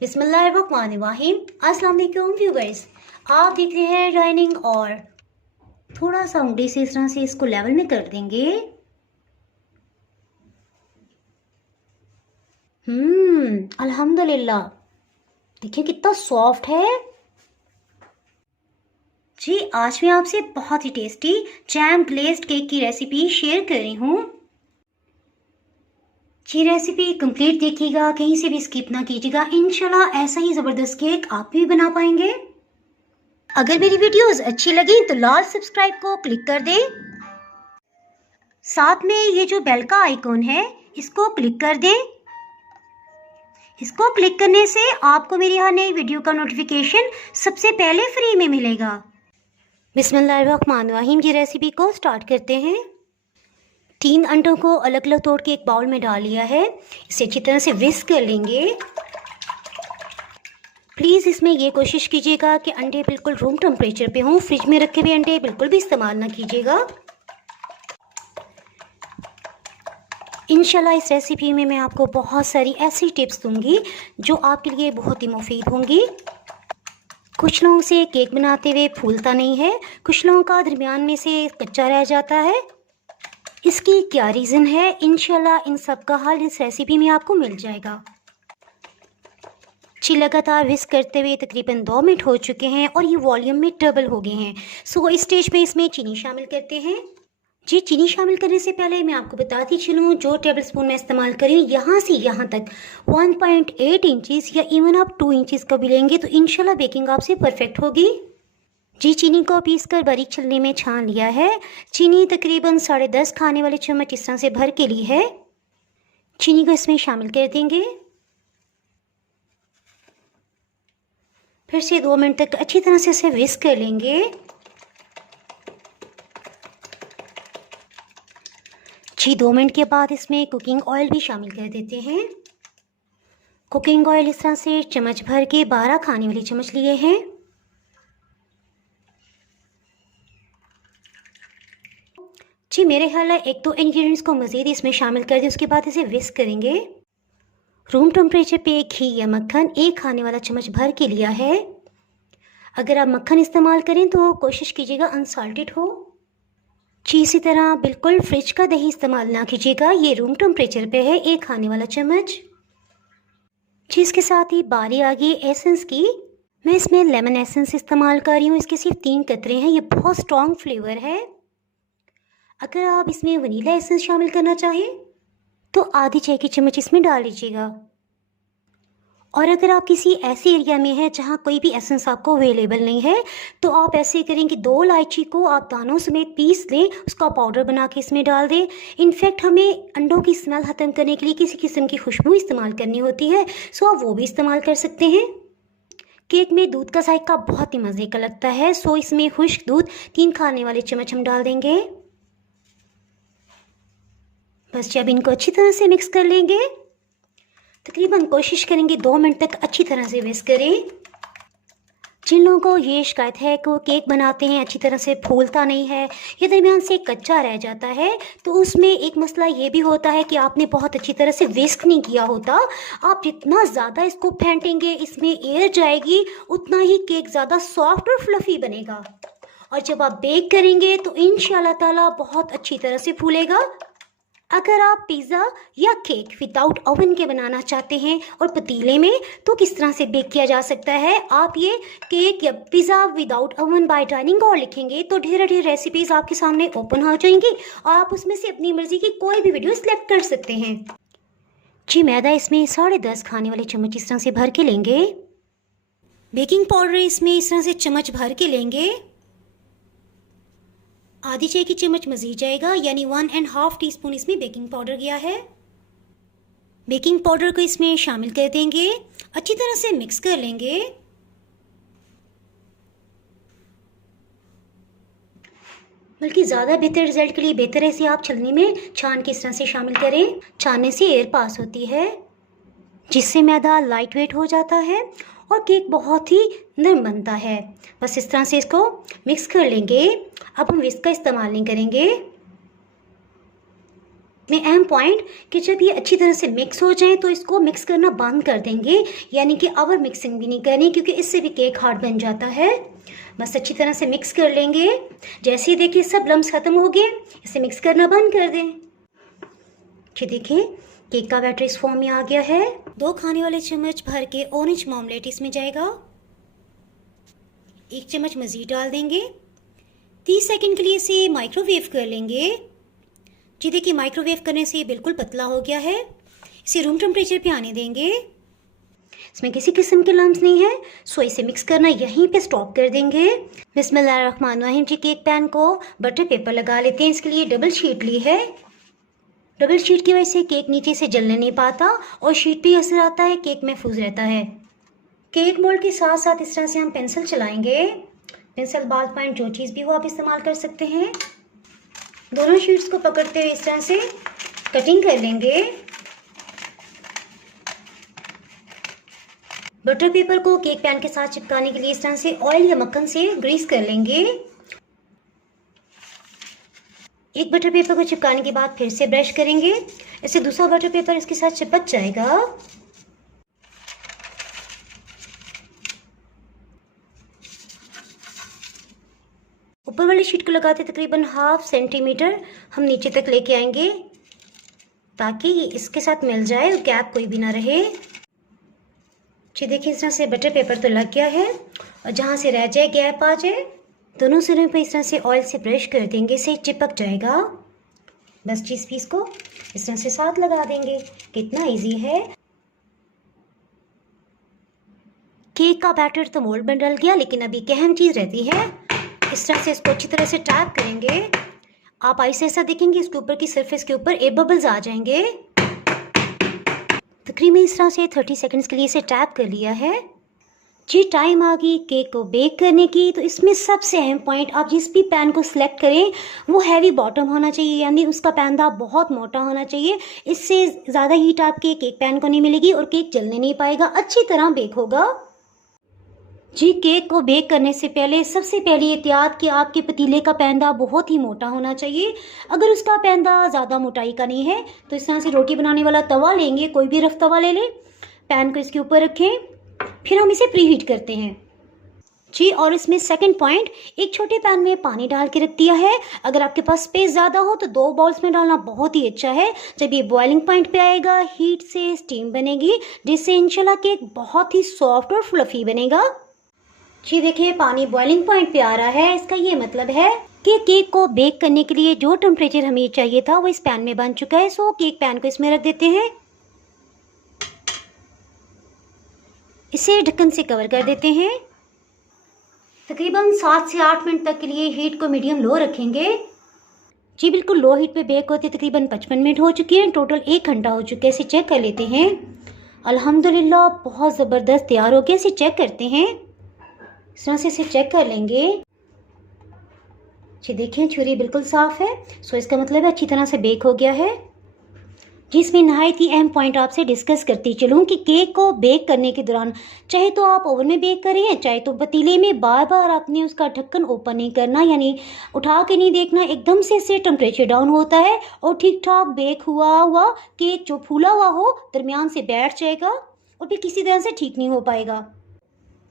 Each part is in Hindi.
बिस्मिल्लाहिर्रहमानिर्रहीम। अस्सलाम वालेकुम व्यूअर्स, आप देख रहे हैं डाइनिंग और थोड़ा सा उंगली से इस तरह से इसको लेवल में कर देंगे। अल्हम्दुलिल्लाह, देखिए कितना सॉफ्ट है जी। आज मैं आपसे बहुत ही टेस्टी जैम ग्लेज्ड केक की रेसिपी शेयर कर रही हूँ। ये रेसिपी कंप्लीट देखिएगा, कहीं से भी स्किप ना कीजिएगा। इंशाल्लाह ऐसा ही ज़बरदस्त केक आप भी बना पाएंगे। अगर मेरी वीडियोस अच्छी लगी तो लाल सब्सक्राइब को क्लिक कर दें। साथ में ये जो बेल का आइकॉन है इसको क्लिक कर दें। इसको क्लिक करने से आपको मेरी हर नई वीडियो का नोटिफिकेशन सबसे पहले फ्री में मिलेगा। बिस्मिल्लाहिर्रहमानिर्रहीम, ये रेसिपी को स्टार्ट करते हैं। 3 अंडों को अलग अलग तोड़ के एक बाउल में डाल लिया है। इसे अच्छी तरह से विस्क कर लेंगे। प्लीज़ इसमें ये कोशिश कीजिएगा कि अंडे बिल्कुल रूम टेम्परेचर पे हों। फ्रिज में रखे हुए अंडे बिल्कुल भी इस्तेमाल ना कीजिएगा। इंशाल्लाह इस रेसिपी में मैं आपको बहुत सारी ऐसी टिप्स दूंगी जो आपके लिए बहुत ही मुफीद होंगी। कुछ लोगों से केक बनाते हुए फूलता नहीं है, कुछ लोगों का दरमियान में से कच्चा रह जाता है। इसकी क्या रीज़न है, इंशाल्लाह इन सब का हल इस रेसिपी में आपको मिल जाएगा। जी, लगातार विस्क करते हुए तकरीबन 2 मिनट हो चुके हैं और ये वॉल्यूम में डबल हो गए हैं। सो इस स्टेज पे इसमें चीनी शामिल करते हैं। जी, चीनी शामिल करने से पहले मैं आपको बताती चलूँ, जो टेबल स्पून मैं इस्तेमाल करी यहाँ से यहाँ तक 1.8 इंचज़ या इवन आप 2 इंचज़ का भी लेंगे तो इंशाल्लाह बेकिंग आपसे परफेक्ट होगी। जी, चीनी को पीस कर बारीक छलनी में छान लिया है। चीनी तकरीबन 10.5 खाने वाले चम्मच इस तरह से भर के ली है। चीनी को इसमें शामिल कर देंगे। फिर से 2 मिनट तक अच्छी तरह से इसे विस्क कर लेंगे। जी, 2 मिनट के बाद इसमें कुकिंग ऑयल भी शामिल कर देते हैं। कुकिंग ऑयल इस तरह से चम्मच भर के 12 खाने वाले चम्मच लिए हैं। जी, मेरे ख्याल है 1-2 इंग्रेडिएंट्स को मज़ीद इसमें शामिल कर दें, उसके बाद इसे विस्क करेंगे। रूम टेम्परेचर पे घी या मक्खन 1 खाने वाला चम्मच भर के लिया है। अगर आप मक्खन इस्तेमाल करें तो कोशिश कीजिएगा अनसाल्टेड हो। जी, इसी तरह बिल्कुल फ्रिज का दही इस्तेमाल ना कीजिएगा, ये रूम टेम्परेचर पे है, 1 खाने वाला चम्मच। जी, इसके साथ ही बारी आ गई एसेंस की। मैं इसमें लेमन एसेंस इस्तेमाल कर रही हूँ, इसके सिर्फ 3 कतरे हैं। ये बहुत स्ट्रॉन्ग फ्लेवर है। अगर आप इसमें वनीला एसेंस शामिल करना चाहें तो आधी चाय की चम्मच इसमें डाल लीजिएगा। और अगर आप किसी ऐसे एरिया में हैं जहाँ कोई भी एसेंस आपको अवेलेबल नहीं है तो आप ऐसे करें कि 2 इलायची को आप दानों समेत पीस लें, उसका पाउडर बना के इसमें डाल दें। इनफैक्ट हमें अंडों की स्मेल ख़त्म करने के लिए किसी किस्म की खुशबू इस्तेमाल करनी होती है, सो आप वो भी इस्तेमाल कर सकते हैं। केक में दूध का जायका बहुत ही मज़े का लगता है, सो इसमें खुश्क दूध 3 खाने वाले चम्मच हम डाल देंगे। बस जब इनको अच्छी तरह से मिक्स कर लेंगे, तकरीबन कोशिश करेंगे 2 मिनट तक अच्छी तरह से विस्क करें। जिन लोगों को ये शिकायत है कि वो केक बनाते हैं अच्छी तरह से फूलता नहीं है या दरमियान से कच्चा रह जाता है, तो उसमें एक मसला ये भी होता है कि आपने बहुत अच्छी तरह से विस्क नहीं किया होता। आप जितना ज़्यादा इसको फेंटेंगे, इसमें एयर जाएगी, उतना ही केक ज़्यादा सॉफ्ट और फ्लफ़ी बनेगा। और जब आप बेक करेंगे तो इंशाल्लाह ताला बहुत अच्छी तरह से फूलेगा। अगर आप पिज़्ज़ा या केक विदाउट ओवन के बनाना चाहते हैं और पतीले में, तो किस तरह से बेक किया जा सकता है, आप ये केक या pizza without oven by dining और लिखेंगे तो ढेर ढेर रेसिपीज़ आपके सामने ओपन हो जाएंगी और आप उसमें से अपनी मर्ज़ी की कोई भी वीडियो सिलेक्ट कर सकते हैं। जी, मैदा इसमें 10.5 खाने वाले चम्मच इस तरह से भर के लेंगे। बेकिंग पाउडर इसमें इस तरह से चम्मच भर के लेंगे। आधी चाय की चम्मच मज़ीद जाएगा, यानी 1.5 टीस्पून इसमें बेकिंग पाउडर गया है। बेकिंग पाउडर को इसमें शामिल कर देंगे, अच्छी तरह से मिक्स कर लेंगे। बल्कि ज़्यादा बेहतर रिजल्ट के लिए बेहतर है इसे आप छलनी में छान के इस तरह से शामिल करें। छानने से एयर पास होती है, जिससे मैदा लाइट वेट हो जाता है और केक बहुत ही नरम बनता है। बस इस तरह से इसको मिक्स कर लेंगे। अब हम विस्क का इस्तेमाल नहीं करेंगे। में अहम पॉइंट कि जब ये अच्छी तरह से मिक्स हो जाए तो इसको मिक्स करना बंद कर देंगे, यानी कि ओवर मिक्सिंग भी नहीं करनी, क्योंकि इससे भी केक हार्ड बन जाता है। बस अच्छी तरह से मिक्स कर लेंगे। जैसे ही देखिए सब लम्स खत्म हो गए, इसे मिक्स करना बंद कर दें। कि देखिए केक का बैटर इस फॉर्म में आ गया है। 2 खाने वाले चम्मच भर के ऑरेंज मार्मलेट इसमें जाएगा। 1 चम्मच मज़ीद डाल देंगे। 30 सेकंड के लिए इसे माइक्रोवेव कर लेंगे। जी देखिए माइक्रोवेव करने से ये बिल्कुल पतला हो गया है। इसे रूम टेम्परेचर पे आने देंगे। इसमें किसी किस्म के लम्स नहीं है, सो इसे मिक्स करना यहीं पे स्टॉप कर देंगे। बिस्मिल्लाहिर्रहमानिर्रहीम। जी केक पैन को बटर पेपर लगा लेते हैं। इसके लिए डबल शीट ली है। डबल शीट की वजह से केक नीचे से जलने नहीं पाता और शीट पे असर आता है, केक महफूज रहता है। केक मोल्ड के साथ साथ इस तरह से हम पेंसिल चलाएंगे। पेंसिल, बॉल पॉइंट, जो चीज़ भी हो आप इस्तेमाल कर सकते हैं। दोनों शीट्स को पकड़ते हुए इस तरह से कटिंग कर लेंगे। बटर पेपर को केक पैन के साथ चिपकाने के लिए इस तरह से ऑयल या मक्खन से ग्रीस कर लेंगे। एक बटर पेपर को चिपकाने के बाद फिर से ब्रश करेंगे, इससे दूसरा बटर पेपर इसके साथ चिपक जाएगा। ऊपर वाली शीट को लगाते तकरीबन 1/2 सेंटीमीटर हम नीचे तक लेके आएंगे, ताकि ये इसके साथ मिल जाए और गैप कोई भी ना रहे। जी देखिए इस तरह से बटर पेपर तो लग गया है और जहाँ से रह जाए गैप आ जाए, दोनों सिरों पे इस तरह से ऑयल से ब्रश कर देंगे, इससे चिपक जाएगा। बस चीज़ पीस को इस तरह से साथ लगा देंगे। कितना इजी है। केक का बैटर तो मोल्ड में डल गया, लेकिन अभी एक अहम चीज़ रहती है। इस तरह से इसको अच्छी तरह से टैप करेंगे। आप ऐसे ऐसा देखेंगे इसके ऊपर की सरफेस के ऊपर एयर बबल्स आ जाएंगे। तकरीबन इस तरह से 30 सेकंड्स के लिए इसे टैप कर लिया है। जी टाइम आ गई केक को बेक करने की। तो इसमें सबसे अहम पॉइंट, आप जिस भी पैन को सिलेक्ट करें वो हैवी बॉटम होना चाहिए, यानी उसका पैनदाब बहुत मोटा होना चाहिए। इससे ज़्यादा हीट आपके केक पैन को नहीं मिलेगी और केक जलने नहीं पाएगा, अच्छी तरह बेक होगा। जी केक को बेक करने से पहले सबसे पहली एहतियात कि आपके पतीले का पैंदा बहुत ही मोटा होना चाहिए। अगर उसका पैंदा ज़्यादा मोटाई का नहीं है तो इस तरह से रोटी बनाने वाला तवा लेंगे, कोई भी रफ तवा ले लें, पैन को इसके ऊपर रखें, फिर हम इसे प्री हीट करते हैं। जी और इसमें सेकंड पॉइंट, एक छोटे पैन में पानी डाल के रख दिया है। अगर आपके पास स्पेस ज़्यादा हो तो 2 बाउल्स में डालना बहुत ही अच्छा है। जब ये बॉइलिंग पॉइंट पे आएगा, हीट से स्टीम बनेगी, जिससे इंशाल्लाह केक बहुत ही सॉफ्ट और फ्लफी बनेगा। जी देखिए पानी बॉइलिंग पॉइंट पे आ रहा है। इसका ये मतलब है कि केक को बेक करने के लिए जो टेम्परेचर हमें चाहिए था वो इस पैन में बन चुका है। सो केक पैन को इसमें रख देते हैं, इसे ढक्कन से कवर कर देते हैं। तकरीबन 7 से 8 मिनट तक के लिए हीट को मीडियम लो रखेंगे। जी बिल्कुल लो हीट पे बेक होते तकरीबन 55 मिनट हो चुके हैं, टोटल 1 घंटा हो चुका है। इसे चेक कर लेते हैं। अल्हम्दुलिल्लाह बहुत ज़बरदस्त तैयार हो गया। इसे चेक करते हैं, इस तरह से इसे चेक कर लेंगे। जी देखें छुरी बिल्कुल साफ़ है, सो इसका मतलब है अच्छी तरह से बेक हो गया है। जिसमें नहायत ही अहम पॉइंट आपसे डिस्कस करती चलूँ कि केक को बेक करने के दौरान चाहे तो आप ओवन में बेक करें, चाहे तो पतीले में, बार बार आपने उसका ढक्कन ओपन नहीं करना, यानी उठा के नहीं देखना। एकदम से इससे टेम्परेचर डाउन होता है और ठीक ठाक बेक हुआ केक जो फूला हुआ हो दरमियान से बैठ जाएगा और फिर किसी तरह से ठीक नहीं हो पाएगा।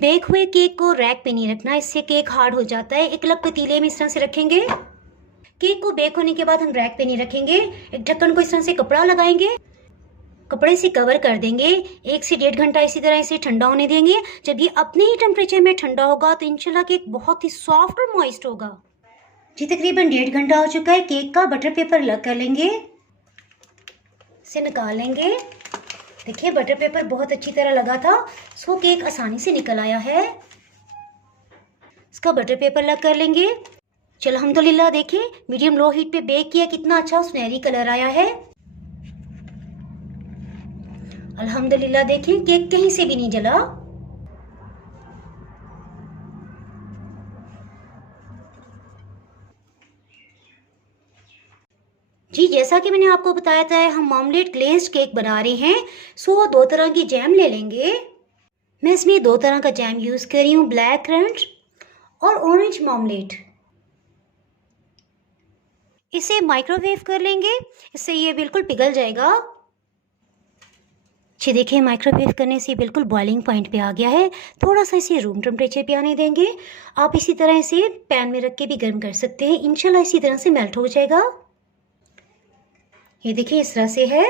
बेक हुए केक को रैक पे नहीं रखना, इससे केक हार्ड हो जाता है। एक अलग पतीले में इस तरह से रखेंगे। केक को बेक होने के बाद हम रैक पे नहीं रखेंगे, एक ढक्कन को इस तरह से कपड़ा लगाएंगे, कपड़े से कवर कर देंगे। 1 से 1.5 घंटा इसी तरह इसे ठंडा होने देंगे। जब ये अपने ही टेम्परेचर में ठंडा होगा तो इंशाल्लाह केक बहुत ही सॉफ्ट और मॉइस्ट होगा। जी तकरीबन 1.5 घंटा हो चुका है। केक का बटर पेपर अलग कर लेंगे, इसे निकाल लेंगे। देखिए बटर पेपर बहुत अच्छी तरह लगा था, सो केक आसानी से निकल आया है। इसका बटर पेपर अलग कर लेंगे। चलो अल्हम्दुलिल्लाह देखिए मीडियम लो हीट पे बेक किया, कितना अच्छा सुनहरी कलर आया है। अल्हम्दुलिल्लाह देखिए केक कहीं से भी नहीं जला। जी जैसा कि मैंने आपको बताया था हम मार्मलेट ग्लेज्ड केक बना रहे हैं। सो 2 तरह की जैम ले लेंगे। मैं इसमें 2 तरह का जैम यूज़ कर रही हूँ, ब्लैक करंट और ऑरेंज मार्मलेट। इसे माइक्रोवेव कर लेंगे, इससे ये बिल्कुल पिघल जाएगा। जी देखिए, माइक्रोवेव करने से बिल्कुल बॉइलिंग पॉइंट पे आ गया है। थोड़ा सा इसे रूम टेम्परेचर पे आने देंगे। आप इसी तरह इसे पैन में रख के भी गर्म कर सकते हैं, इंशाल्लाह इसी तरह से मेल्ट हो जाएगा। ये देखिए इस तरह से है,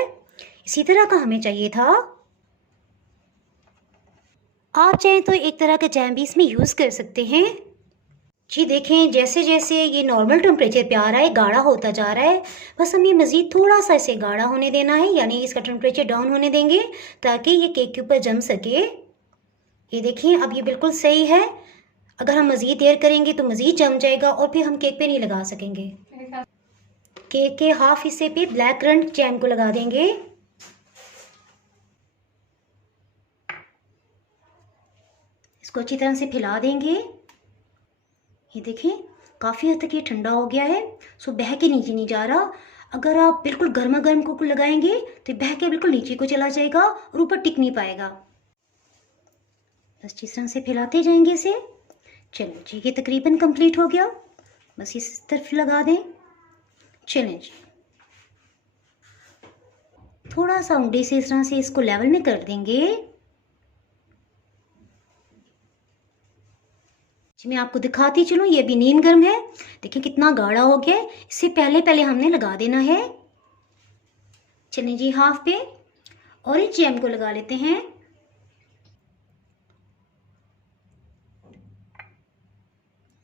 इसी तरह का हमें चाहिए था। आप चाहें तो एक तरह का जैम भी इसमें यूज़ कर सकते हैं। जी देखें, जैसे जैसे ये नॉर्मल टेम्परेचर पे आ रहा है, गाढ़ा होता जा रहा है। बस हमें मज़ीद थोड़ा सा इसे गाढ़ा होने देना है, यानी इसका टेम्परेचर डाउन होने देंगे ताकि ये केक के ऊपर जम सके। ये देखिए अब ये बिल्कुल सही है। अगर हम मज़ीद देर करेंगे तो मज़ीद जम जाएगा और फिर हम केक पे नहीं लगा सकेंगे। केक के हाफ हिस्से पे ब्लैक करंट जैम को लगा देंगे। इसको अच्छी तरह से फैला देंगे। ये देखिए काफ़ी हद तक ये ठंडा हो गया है, सो बह के नीचे नहीं जा रहा। अगर आप बिल्कुल गर्मा गर्म को लगाएंगे तो बह के बिल्कुल नीचे को चला जाएगा और ऊपर टिक नहीं पाएगा। बस जिस तरह से फैलाते जाएंगे इसे। चलें जी, ये तकरीबन कंप्लीट हो गया। बस इस तरफ लगा दें। चलें जी, थोड़ा सा उंगली से इस तरह से इसको लेवल में कर देंगे। जी मैं आपको दिखाती चलूँ, ये भी नीम गर्म है। देखिए कितना गाढ़ा हो गया है। इससे पहले पहले हमने लगा देना है। चलें जी, हाफ पे ऑरेंज जैम को लगा लेते हैं।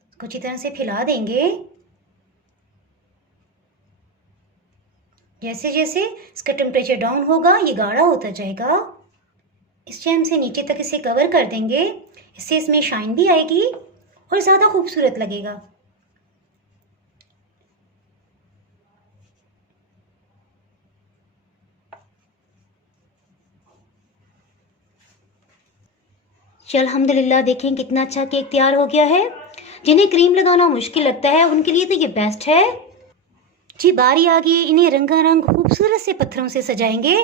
इसको अच्छी तरह से फैला देंगे। जैसे जैसे इसका टेम्परेचर डाउन होगा ये गाढ़ा होता जाएगा। इस जैम से नीचे तक इसे कवर कर देंगे, इससे इसमें शाइन भी आएगी और ज़्यादा खूबसूरत लगेगा। जी अल्हम्दुलिल्लाह, देखें कितना अच्छा केक तैयार हो गया है। जिन्हें क्रीम लगाना मुश्किल लगता है उनके लिए तो ये बेस्ट है। जी बारी आ गई, इन्हें रंगारंग खूबसूरत से पत्थरों से सजाएंगे।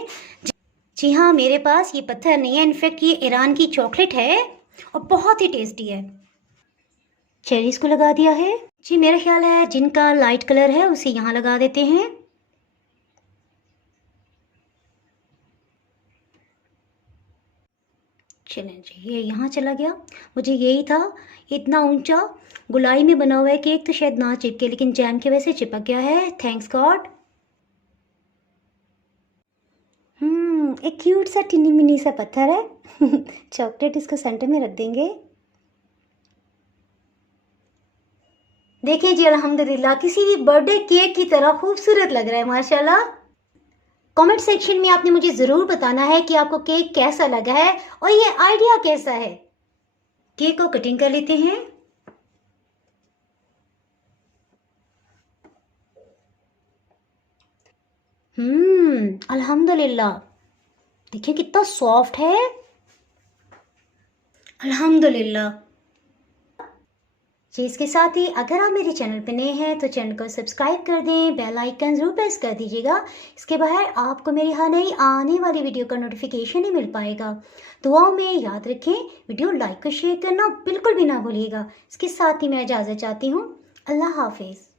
जी हाँ, मेरे पास ये पत्थर नहीं है, इनफैक्ट ये ईरान की चॉकलेट है और बहुत ही टेस्टी है। चेरीज को लगा दिया है। जी मेरा ख्याल है जिनका लाइट कलर है उसे यहाँ लगा देते हैं। चलें जी, ये यहाँ चला गया। मुझे यही था, इतना ऊंचा गुलाई में बना हुआ है केक तो शायद ना चिपके, लेकिन जैम की वजह से चिपक गया है। Thanks God. एक क्यूट सा टिनी मिनी सा पत्थर है। चॉकलेट इसको सेंटर में रख देंगे। देखिए जी अल्हम्दुलिल्लाह, किसी भी बर्थडे केक की तरह खूबसूरत लग रहा है माशाल्लाह। कमेंट सेक्शन में आपने मुझे ज़रूर बताना है कि आपको केक कैसा लगा है और ये आइडिया कैसा है। केक को कटिंग कर लेते हैं। अल्हम्दुलिल्लाह, देखिए कितना सॉफ्ट है। अल्हम्दुलिल्लाह जी, इसके साथ ही अगर आप मेरे चैनल पर नए हैं तो चैनल को सब्सक्राइब कर दें, बेल आइकन जरूर प्रेस कर दीजिएगा। इसके बाहर आपको मेरी हर नई आने वाली वीडियो का नोटिफिकेशन ही मिल पाएगा। दुआओं में याद रखें, वीडियो लाइक और शेयर करना बिल्कुल भी ना भूलिएगा। इसके साथ ही मैं इजाज़त चाहती हूँ। अल्लाह हाफिज़।